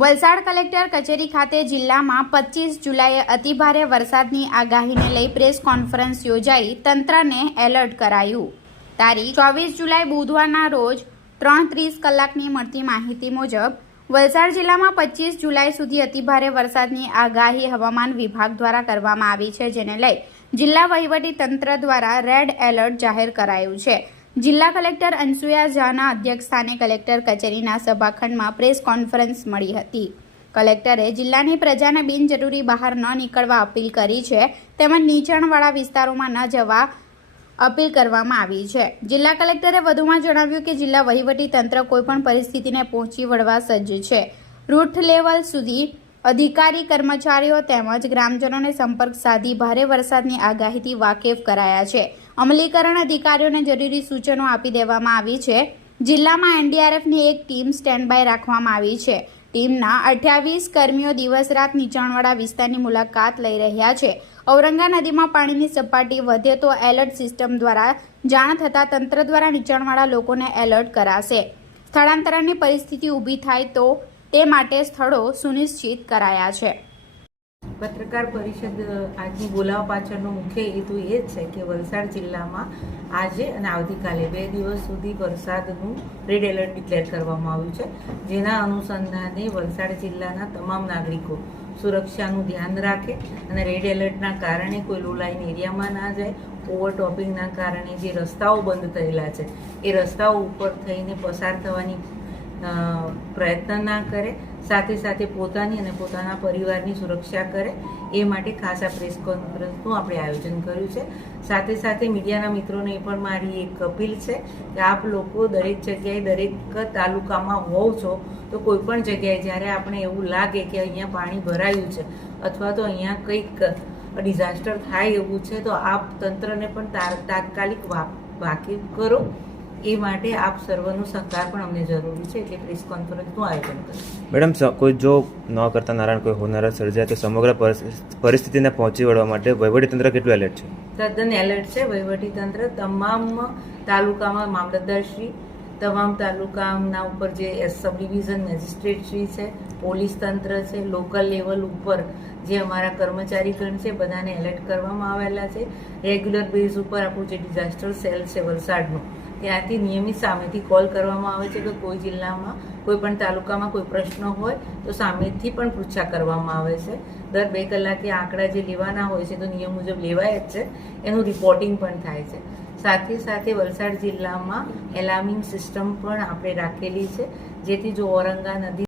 Valsad collector કચેરી ખાતે જિલ્લામાં પચીસ જુલાઈએ અતિભારે વરસાદની આગાહીને લઈ પ્રેસ કોન્ફરન્સ યોજાઈ તંત્રને એલર્ટ કરાયું. તારીખ ચોવીસ જુલાઈ બુધવારના રોજ ત્રણ ત્રીસ કલાકની મળતી માહિતી મુજબ, વલસાડ જિલ્લામાં પચીસ જુલાઈ સુધી અતિભારે વરસાદની આગાહી હવામાન વિભાગ દ્વારા કરવામાં આવી છે, જેને લઈ જિલ્લા વહીવટી તંત્ર દ્વારા રેડ એલર્ટ જાહેર કરાયું છે. જિલ્લા કલેક્ટર અનસુયા ઝાના અધ્યક્ષસ્થાને કલેક્ટર કચેરીના સભાખંડમાં પ્રેસ કોન્ફરન્સ મળી હતી. કલેક્ટરે જિલ્લાની પ્રજાને બિનજરૂરી બહાર ન નીકળવા અપીલ કરી છે, તેમજ નીચાણવાળા વિસ્તારોમાં ન જવા અપીલ કરવામાં આવી છે. જિલ્લા કલેક્ટરે વધુમાં જણાવ્યું કે જિલ્લા વહીવટી તંત્ર કોઈપણ પરિસ્થિતિને પહોંચી વળવા સજ્જ છે. રૂટ લેવલ સુધી અધિકારી કર્મચારીઓ તેમજ ગ્રામજનોને સંપર્ક સાધી ભારે વરસાદની આગાહીથી વાકેફ કરાયા છે. અમલીકરણ અધિકારીઓને જરૂરી સૂચનો આપી દેવામાં આવી છે. જિલ્લામાં એનડીઆરએફની એક ટીમ સ્ટેન્ડ બાય રાખવામાં આવી છે. ટીમના અઠ્યાવીસ કર્મીઓ દિવસ રાત નીચાણવાળા વિસ્તારની મુલાકાત લઈ રહ્યા છે. ઔરંગા નદીમાં પાણીની સપાટી વધે તો એલર્ટ સિસ્ટમ દ્વારા જાણ થતાં તંત્ર દ્વારા નીચાણવાળા લોકોને એલર્ટ કરાશે. સ્થળાંતરણની પરિસ્થિતિ ઊભી થાય તો તે માટે સ્થળો સુનિશ્ચિત કરાયા છે. પત્રકાર પરિષદ આજની બોલાવા પાછળનો મુખ્ય હેતુ એ જ છે કે વલસાડ જિલ્લામાં આજે અને આવતીકાલે બે દિવસ સુધી વરસાદનું રેડ એલર્ટ ડિક્લેર કરવામાં આવ્યું છે. જેના અનુસંધાને વલસાડ જિલ્લાના તમામ નાગરિકો સુરક્ષાનું ધ્યાન રાખે અને રેડ એલર્ટના કારણે કોઈ લો લાઈન એરિયામાં ના જાય, ઓવરટોપિંગના કારણે જે રસ્તાઓ બંધ થયેલા છે, એ રસ્તાઓ ઉપર થઈને પસાર થવાની પ્રયત્ન ના કરે, સાથે સાથે પોતાની અને પોતાના પરિવારની સુરક્ષા કરે, એ માટે ખાસ આ પ્રેસ કોન્ફરન્સનું આપણે આયોજન કર્યું છે. સાથે સાથે મીડિયાના મિત્રોને એ પણ મારી એક અપીલ છે કે આપ લોકો દરેક જગ્યાએ દરેક તાલુકામાં હોવ છો, તો કોઈ પણ જગ્યાએ જ્યારે આપણે એવું લાગે કે અહીંયા પાણી ભરાયું છે, અથવા તો અહીંયા કંઈક ડિઝાસ્ટર થાય એવું છે, તો આપ તંત્રને પણ તાત્કાલિક વાકેફ કરો. એ માટે આપ સર્વનો સહકાર પણ અમને જરૂરી છે એટલે પ્રેસ કોન્ફરન્સનું આયોજન કર્યું મેડમ કોઈ જો ન કરતા નારાયણ કોઈ હોનારા સર્જાય તો સમગ્ર પરિસ્થિતિને પહોંચી વળવા માટે વહીવટીતંત્ર કેટલું એલર્ટ છે? તદ્દન એલર્ટ છે વહીવટીતંત્ર તમામ તાલુકામાં મામલતદારશ્રી તમામ તાલુકાના ઉપર જે સબ ડિવિઝન મેજિસ્ટ્રેટશ્રી છે પોલીસ તંત્ર છે લોકલ લેવલ ઉપર જે અમારા કર્મચારીગણ છે બધાને એલર્ટ કરવામાં આવેલા છે. રેગ્યુલર બેઝ ઉપર આપણું જે ડિઝાસ્ટર સેલ છે વલસાડનું ત્યાંથી નિયમિત સામેથી કોલ કરવામાં આવે છે કે કોઈ જિલ્લામાં, કોઈ પણ તાલુકામાં કોઈ પ્રશ્ન હોય, તો સામેથી પણ પૃચ્છા કરવામાં આવે છે. દર બે કલાકે આંકડા જે લેવાના હોય છે, તો નિયમ મુજબ લેવાય જ છે. એનું રિપોર્ટિંગ પણ થાય છે. સાથે સાથે વલસાડ જિલ્લામાં એલાર્મિંગ સિસ્ટમ પણ આપણે રાખેલી છે, જેથી જો ઔરંગા નદી